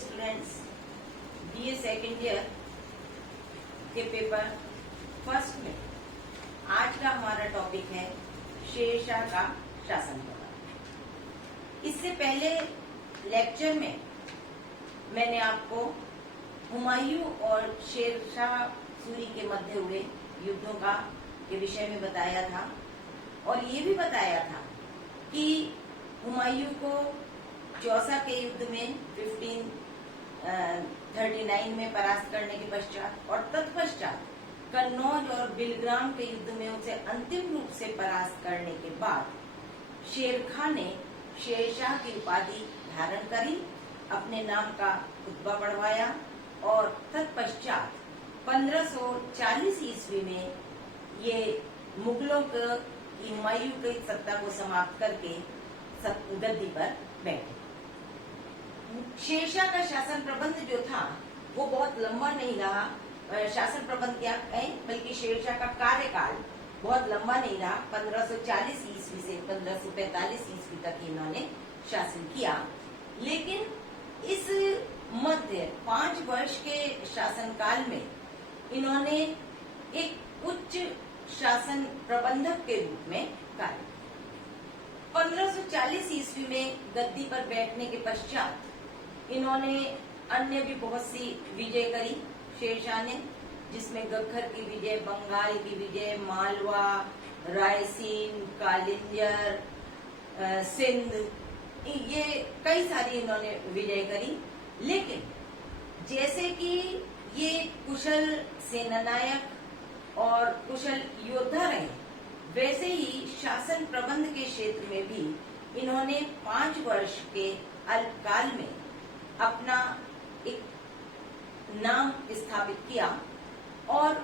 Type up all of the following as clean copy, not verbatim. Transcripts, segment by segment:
Students, BA second year के paper first में आज का हमारा टॉपिक है शेरशाह का शासन प्रभाव। इससे पहले लेक्चर में मैंने आपको हुमायूं और शेरशाह सूरी के मध्य हुए युद्धों का के विषय में बताया था और ये भी बताया था कि हुमायूं को चौसा के युद्ध में 1539 में परास्त करने के पश्चात और तत्पश्चात कन्नौज और बिलग्राम के युद्ध में उसे अंतिम रूप से परास्त करने के बाद शेरखां ने शेरशाह की उपाधि धारण करी, अपने नाम का रुतबा बढ़वाया और तत्पश्चात 1540 ईस्वी में ये मुगलों की हुमायूं की सत्ता को समाप्त करके गद्दी पर बैठे। शेरशाह का शासन प्रबंध जो था वो बहुत लंबा नहीं रहा। शासन प्रबंध क्या है, बल्कि शेरशाह का कार्यकाल बहुत लंबा नहीं रहा। 1540 ईस्वी से 1545 ईस्वी तक इन्होंने शासन किया, लेकिन इस मध्य 5 वर्ष के शासनकाल में इन्होंने एक उच्च शासन प्रबंधक के रूप में कार्य। 1540 ईस्वी में गद्दी पर बैठने के पश्चात इन्होंने अन्य भी बहुत सी विजय करी शेरशाह ने, जिसमें गग्खर की विजय, बंगाल की विजय, मालवा, रायसीन, कालिंजर, सिंध, ये कई सारी इन्होंने विजय करी। लेकिन जैसे कि ये कुशल सेनानायक और कुशल योद्धा रहे, वैसे ही शासन प्रबंध के क्षेत्र में भी इन्होंने 5 वर्ष के अल्पकाल में अपना एक नाम स्थापित किया और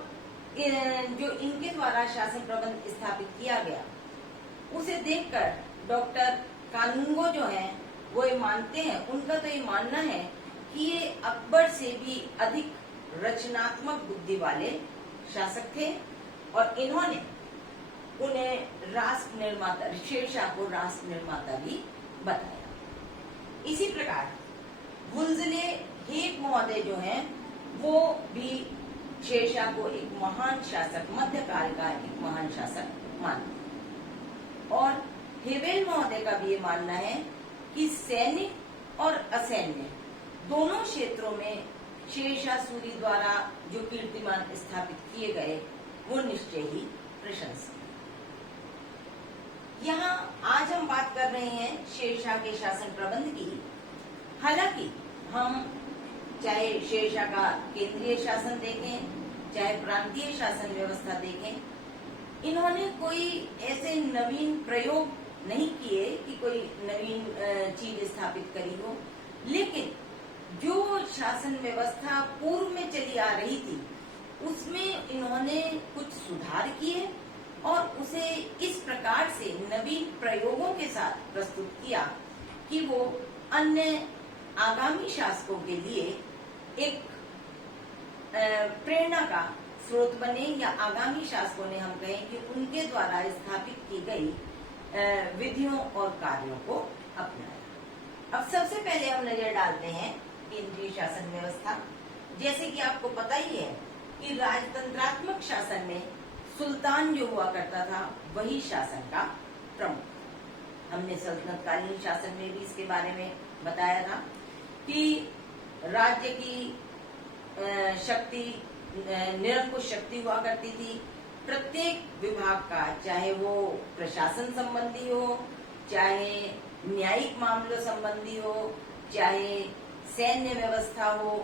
जो इनके द्वारा शासन प्रबंध स्थापित किया गया उसे देखकर डॉक्टर कानूंगो जो हैं वो ये मानते हैं, उनका तो ये मानना है कि ये अकबर से भी अधिक रचनात्मक बुद्धि वाले शासक थे और इन्होंने उन्हें राष्ट्र निर्माता, शेरशाह को राष्ट्र निर्माता भी बताया। इसी प्रकार वुल्जले हेक महोदय जो हैं वो भी शेरशाह को एक महान शासक, मध्यकाल का एक महान शासक मानते हैं। और हेवेल महोदय का भी ये मानना है कि सैनिक और असैन्य दोनों क्षेत्रों में शेरशाह सूरी द्वारा जो कीर्तिमान स्थापित किए गए वो निश्चय ही प्रशंसनीय। यहाँ आज हम बात कर रहे हैं शेरशाह के शासन प्रबंध की। हालांकि हम चाहे शेरशाह का केंद्रीय शासन देखें, चाहे प्रांतीय शासन व्यवस्था देखें, इन्होंने कोई ऐसे नवीन प्रयोग नहीं किए कि कोई नवीन चीज स्थापित करी हो, लेकिन जो शासन व्यवस्था पूर्व में चली आ रही थी उसमें इन्होंने कुछ सुधार किए और उसे इस प्रकार से नवीन प्रयोगों के साथ प्रस्तुत किया कि वो अन्य आगामी शासकों के लिए एक प्रेरणा का स्रोत बने, या आगामी शासकों ने हम कहें कि उनके द्वारा स्थापित की गई विधियों और कार्यों को अपनाया। अब सबसे पहले हम नजर डालते हैं केंद्रीय शासन व्यवस्था। जैसे कि आपको पता ही है कि राजतंत्रात्मक शासन में सुल्तान जो हुआ करता था वही शासन का प्रमुख। हमने सल्तनतकालीन शासन में भी इसके बारे में बताया था कि राज्य की शक्ति निरंकुश शक्ति हुआ करती थी। प्रत्येक विभाग का, चाहे वो प्रशासन संबंधी हो, चाहे न्यायिक मामलों संबंधी हो, चाहे सैन्य व्यवस्था हो,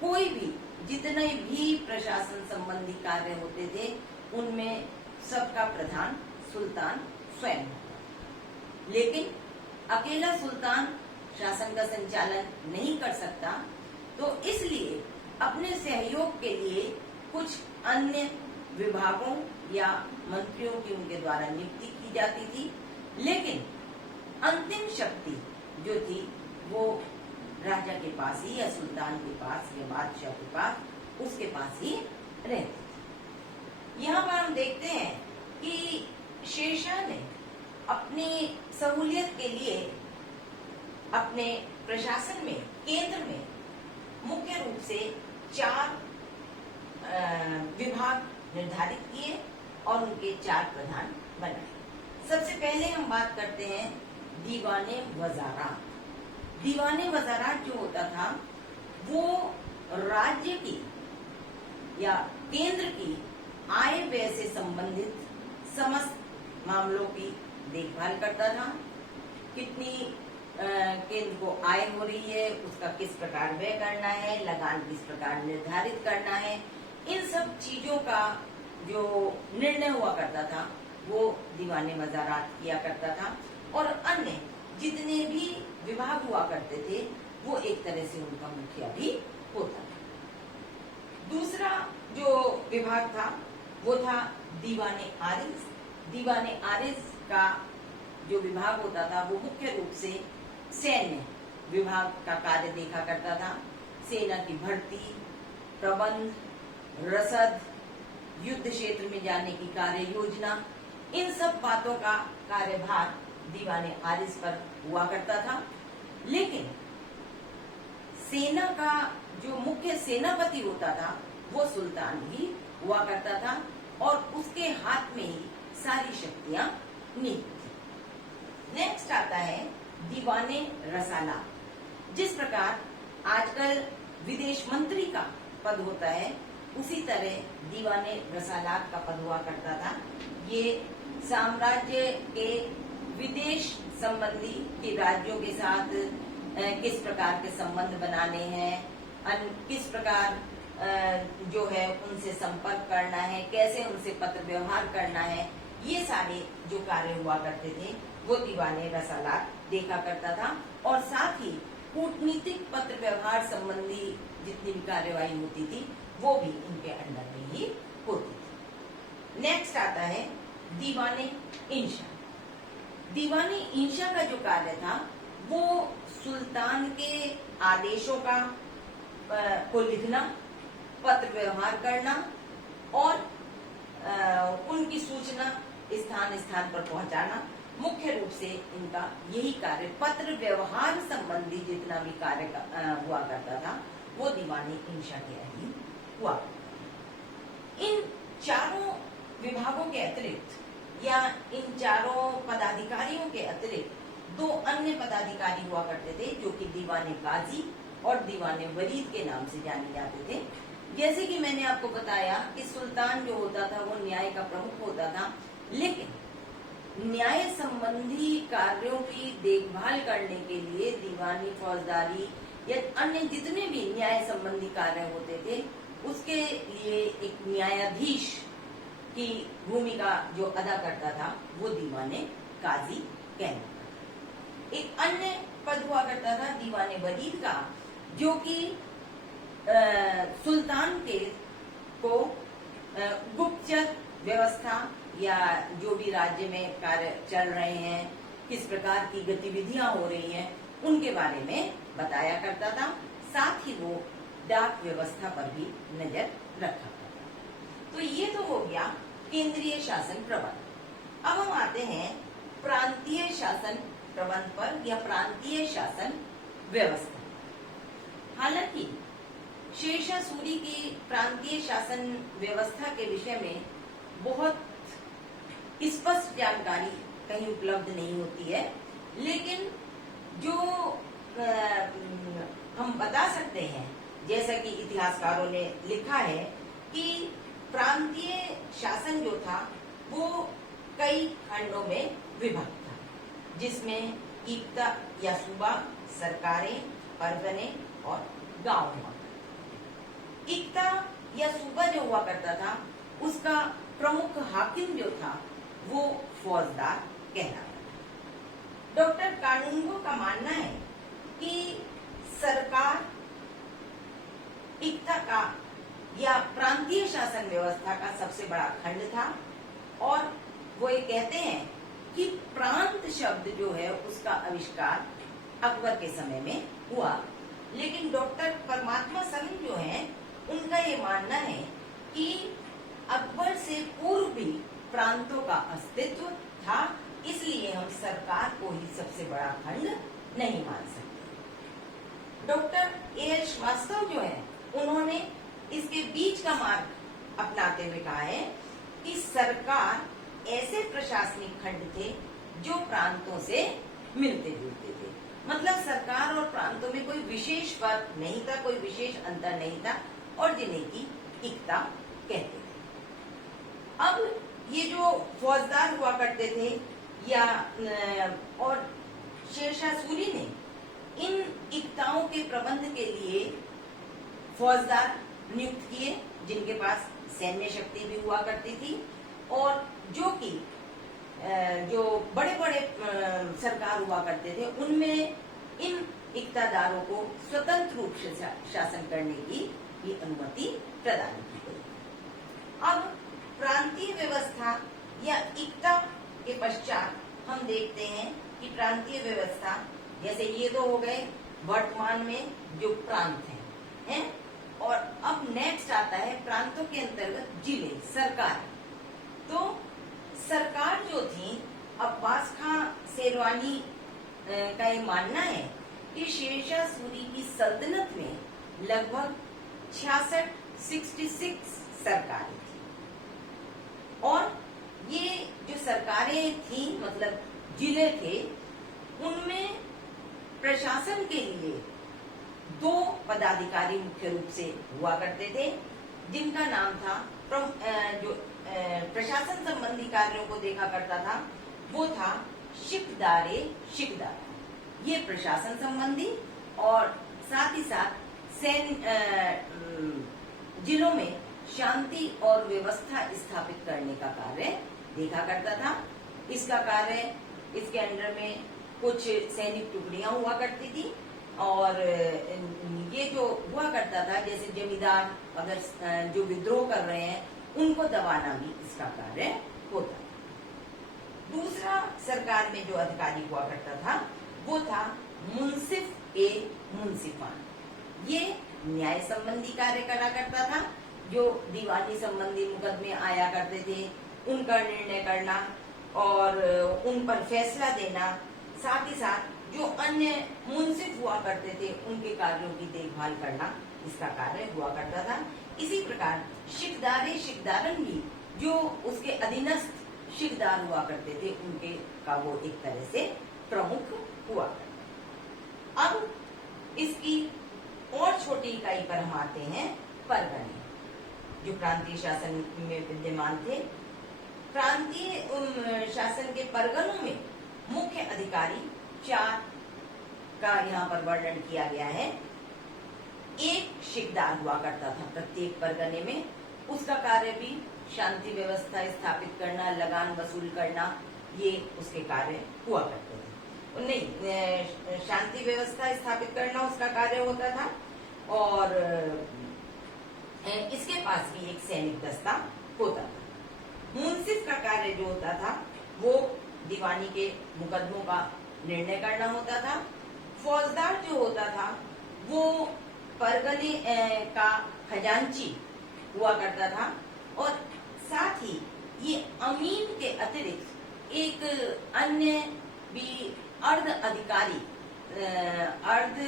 कोई भी जितने भी प्रशासन संबंधी कार्य होते थे उनमें सबका प्रधान सुल्तान स्वयं। लेकिन अकेला सुल्तान शासन का संचालन नहीं कर सकता, तो इसलिए अपने सहयोग के लिए कुछ अन्य विभागों या मंत्रियों की उनके द्वारा नियुक्ति की जाती थी, लेकिन अंतिम शक्ति जो थी वो राजा के पास ही, या सुल्तान के पास, या बादशाह के पास, उसके पास ही रहती थी। यहाँ पर हम देखते हैं कि शेरशाह ने अपनी सहूलियत के लिए अपने प्रशासन में केंद्र में मुख्य रूप से 4 विभाग निर्धारित किए और उनके 4 प्रधान बनाए। सबसे पहले हम बात करते हैं दीवाने वजारात। दीवाने वजारात जो होता था वो राज्य की या केंद्र की आय व्यय से संबंधित समस्त मामलों की देखभाल करता था। कितनी केंद्र को आय हो रही है, उसका किस प्रकार व्यय करना है, लगान किस प्रकार निर्धारित करना है, इन सब चीजों का जो निर्णय हुआ करता था वो दीवाने वजारात किया करता था। और अन्य जितने भी विभाग हुआ करते थे वो एक तरह से उनका मुखिया भी होता था। दूसरा जो विभाग था वो था दीवाने आरिज। दीवाने आरिज का जो विभाग होता था वो मुख्य रूप से सैन्य विभाग का कार्य देखा करता था। सेना की भर्ती, प्रबंध, रसद, युद्ध क्षेत्र में जाने की कार्य योजना, इन सब बातों का कार्यभार दीवाने आरिज पर हुआ करता था। लेकिन सेना का जो मुख्य सेनापति होता था वो सुल्तान ही हुआ करता था और उसके हाथ में ही सारी शक्तियां निहित थी। नेक्स्ट आता है दीवाने रसालात। जिस प्रकार आजकल विदेश मंत्री का पद होता है उसी तरह दीवाने रसालात का पद हुआ करता था। ये साम्राज्य के विदेश संबंधी के राज्यों के साथ किस प्रकार के संबंध बनाने हैं, किस प्रकार जो है उनसे संपर्क करना है, कैसे उनसे पत्र व्यवहार करना है, ये सारे जो कार्य हुआ करते थे वो दीवाने रसालात देखा करता था। और साथ ही कूटनीतिक पत्र व्यवहार संबंधी जितनी भी कार्यवाही होती थी वो भी उनके अंडर में ही होती थी। नेक्स्ट आता है दीवाने इंशा। दीवाने इंशा का जो कार्य था वो सुल्तान के आदेशों का को लिखना, पत्र व्यवहार करना और उनकी सूचना स्थान स्थान पर पहुंचाना। मुख्य रूप से इनका यही कार्य, पत्र व्यवहार संबंधी जितना भी कार्य हुआ करता था वो दीवाने इंशा के अधीन हुआ। इन चारों विभागों के अतिरिक्त या इन चारों पदाधिकारियों के अतिरिक्त 2 अन्य पदाधिकारी हुआ करते थे जो कि दीवाने काजी और दीवाने वरीद के नाम से जाने जाते थे। जैसे कि मैंने आपको बताया कि सुल्तान जो होता था वो न्याय का प्रमुख होता था, लेकिन न्याय संबंधी कार्यों की देखभाल करने के लिए दीवानी, फौजदारी या अन्य जितने भी न्याय संबंधी कार्य होते थे उसके लिए एक न्यायाधीश की भूमिका जो अदा करता था वो दीवाने काजी कहलाता। एक अन्य पद हुआ करता था दीवाने वरीद का जो कि सुल्तान के को गुप्तचर व्यवस्था या जो भी राज्य में कार्य चल रहे हैं, किस प्रकार की गतिविधियां हो रही हैं, उनके बारे में बताया करता था। साथ ही वो डाक व्यवस्था पर भी नजर रखा करता था। तो ये तो हो गया केंद्रीय शासन प्रबंध। अब हम आते हैं प्रांतीय शासन प्रबंध पर या प्रांतीय शासन व्यवस्था। हालांकि शेरशाह सूरी की प्रांतीय शासन व्यवस्था के विषय में बहुत स्पष्ट जानकारी कहीं उपलब्ध नहीं होती है, लेकिन जो हम बता सकते हैं, जैसा कि इतिहासकारों ने लिखा है कि प्रांतीय शासन जो था वो कई खंडों में विभक्त था, जिसमें इक्ता या सूबा, सरकारें, परगने और गांव हुआ। इक्ता या सूबा जो हुआ करता था उसका प्रमुख हाकिम जो था वो फौजदार कहलाता था। डॉक्टर कानूनगो का मानना है कि सरकार इक्ता का या प्रांतीय शासन व्यवस्था का सबसे बड़ा खंड था और वो ये कहते हैं कि प्रांत शब्द जो है उसका आविष्कार अकबर के समय में हुआ। लेकिन डॉक्टर परमात्मा सन जो है उनका ये मानना है कि अकबर से पूर्व भी प्रांतों का अस्तित्व था, इसलिए हम सरकार को ही सबसे बड़ा खंड नहीं मान सकते। Doctor A.L. श्रीवास्तव जो है, उन्होंने इसके बीच का मार्ग अपनाते हुए कहा है कि सरकार ऐसे प्रशासनिक खंड थे जो प्रांतों से मिलते जुलते थे। मतलब सरकार और प्रांतों में कोई विशेष फर्क नहीं था, कोई विशेष अंतर नहीं था, और जिन्हें की एकता कहते थे। अब ये जो फौजदार हुआ करते थे या और शेरशाह सूरी ने इन एकताओं के प्रबंध के लिए फौजदार नियुक्त किए, जिनके पास सैन्य शक्ति भी हुआ करती थी, और जो कि जो बड़े बड़े सरकार हुआ करते थे उनमें इन इक्तादारों को स्वतंत्र रूप से शासन करने की भी अनुमति प्रदान की गई। अब प्रांतीय व्यवस्था या इक्ता के पश्चात हम देखते हैं कि प्रांतीय व्यवस्था, जैसे ये तो हो गए वर्तमान में जो प्रांत हैं, और अब नेक्स्ट आता है प्रांतों के अंतर्गत जिले, सरकार। तो सरकार जो थी, अब्बास खां शेरवानी का ये मानना है कि शेरशाह सूरी की सल्तनत में लगभग 66 सरकारें थी, और ये जो सरकारें थी, मतलब जिले थे, उनमें प्रशासन के लिए 2 पदाधिकारी मुख्य रूप से हुआ करते थे, जिनका नाम था जो प्रशासन संबंधी कार्यों को देखा करता था, वो था शिकदारे शिकदार। ये प्रशासन संबंधी और साथ ही साथ जिलों में शांति और व्यवस्था स्थापित करने का कार्य देखा करता था। इसका कार्य, इसके अंडर में कुछ सैनिक टुकड़ियां हुआ करती थी, और ये जो हुआ करता था, जैसे जमींदार अगर जो विद्रोह कर रहे हैं उनको दबाना भी इसका कार्य होता था। दूसरा सरकार में जो अधिकारी हुआ करता था वो था मुंसिफ ए मुंसिफान। ये न्याय संबंधी कार्य करा करता था, जो दीवानी संबंधी मुकदमे आया करते थे उनका निर्णय करना और उन पर फैसला देना, साथ ही साथ जो अन्य मुंसिफ हुआ करते थे उनके कार्यों की देखभाल करना, इसका कार्य हुआ करता था। इसी प्रकार शिकदारे शिकदारन भी, जो उसके अधीनस्थ शिकदार हुआ करते थे, उनके का वो एक तरह से प्रमुख हुआ करता। अब इसकी और छोटी इकाई पर हम आते हैं परगने, जो प्रांतीय शासन में विद्यमान थे। प्रांतीय शासन के परगनों में मुख्य अधिकारी 4 का यहाँ पर वर्णन किया गया है। एक शिकदार हुआ करता था प्रत्येक परगने में, उसका कार्य भी शांति व्यवस्था स्थापित करना, लगान वसूल करना, ये उसके कार्य हुआ करते थे। नहीं, शांति व्यवस्था स्थापित करना उसका कार्य होता था, और इसके पास भी एक सैनिक दस्ता होता था। मुंसिफ का कार्य जो होता था वो दीवानी के मुकदमों का निर्णय करना होता था। फौजदार जो होता था वो परगने का खजांची हुआ करता था, और साथ ही ये अमीन के अतिरिक्त एक अन्य भी अर्ध अधिकारी, अर्ध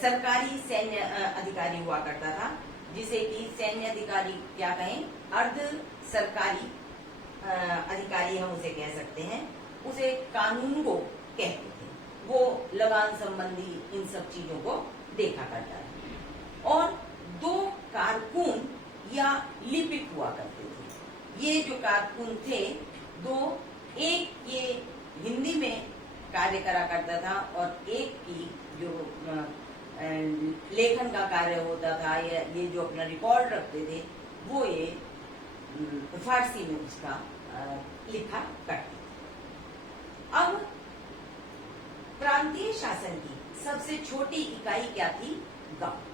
सरकारी सैन्य अधिकारी हुआ करता था, जिसे कि सैन्य अधिकारी क्या कहें, अर्ध सरकारी अधिकारी हम उसे कह सकते हैं। उसे कानून को कहते थे, वो लगान संबंधी इन सब चीजों को देखा करता था। और 2 कारकुन या लिपिक हुआ करते थे। ये जो कारकुन थे 2, एक ये हिंदी में कार्य करा करता था, और एक की जो लेखन का कार्य होता था, या ये जो अपना रिकॉर्ड रखते थे, वो ये फारसी में उसका लिखा करते थे। अब प्रांतीय शासन की सबसे छोटी इकाई क्या थी? गांव।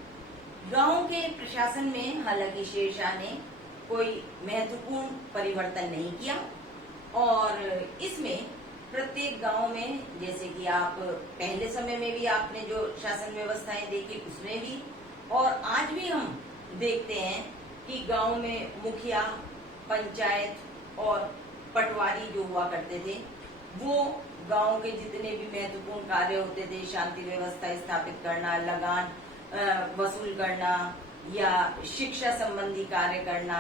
गांव के प्रशासन में हालांकि शेरशाह ने कोई महत्वपूर्ण परिवर्तन नहीं किया, और इसमें प्रत्येक गांव में, जैसे कि आप पहले समय में भी आपने जो शासन व्यवस्थाएं देखी उसमें भी, और आज भी हम देखते हैं कि गांव में मुखिया, पंचायत और पटवारी जो हुआ करते थे, वो गांव के जितने भी महत्वपूर्ण कार्य होते थे, शांति व्यवस्था स्थापित करना, लगान वसूल करना, या शिक्षा संबंधी कार्य करना,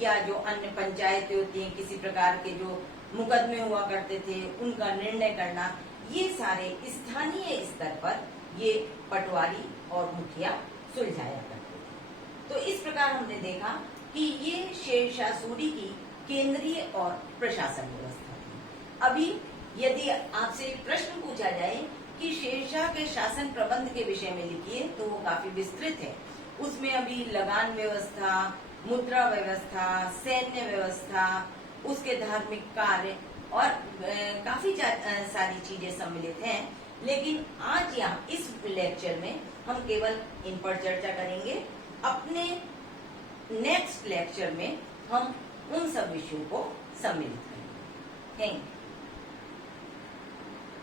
या जो अन्य पंचायतें होती हैं, किसी प्रकार के जो मुकदमे हुआ करते थे उनका निर्णय करना, ये सारे स्थानीय स्तर पर ये पटवारी और मुखिया सुलझाया करते थे। तो इस प्रकार हमने देखा कि ये शेरशाह सूरी की केंद्रीय और प्रशासन व्यवस्था थी। अभी यदि आपसे प्रश्न पूछा जाए कि शेरशाह के शासन प्रबंध के विषय में लिखिए, तो वो काफी विस्तृत है। उसमें अभी लगान व्यवस्था, मुद्रा व्यवस्था, सैन्य व्यवस्था, उसके धार्मिक कार्य और काफी सारी चीजें सम्मिलित हैं। लेकिन आज यहाँ इस लेक्चर में हम केवल इन पर चर्चा करेंगे। अपने नेक्स्ट लेक्चर में हम उन सब विषयों को सम्मिलित करेंगे। Thank you.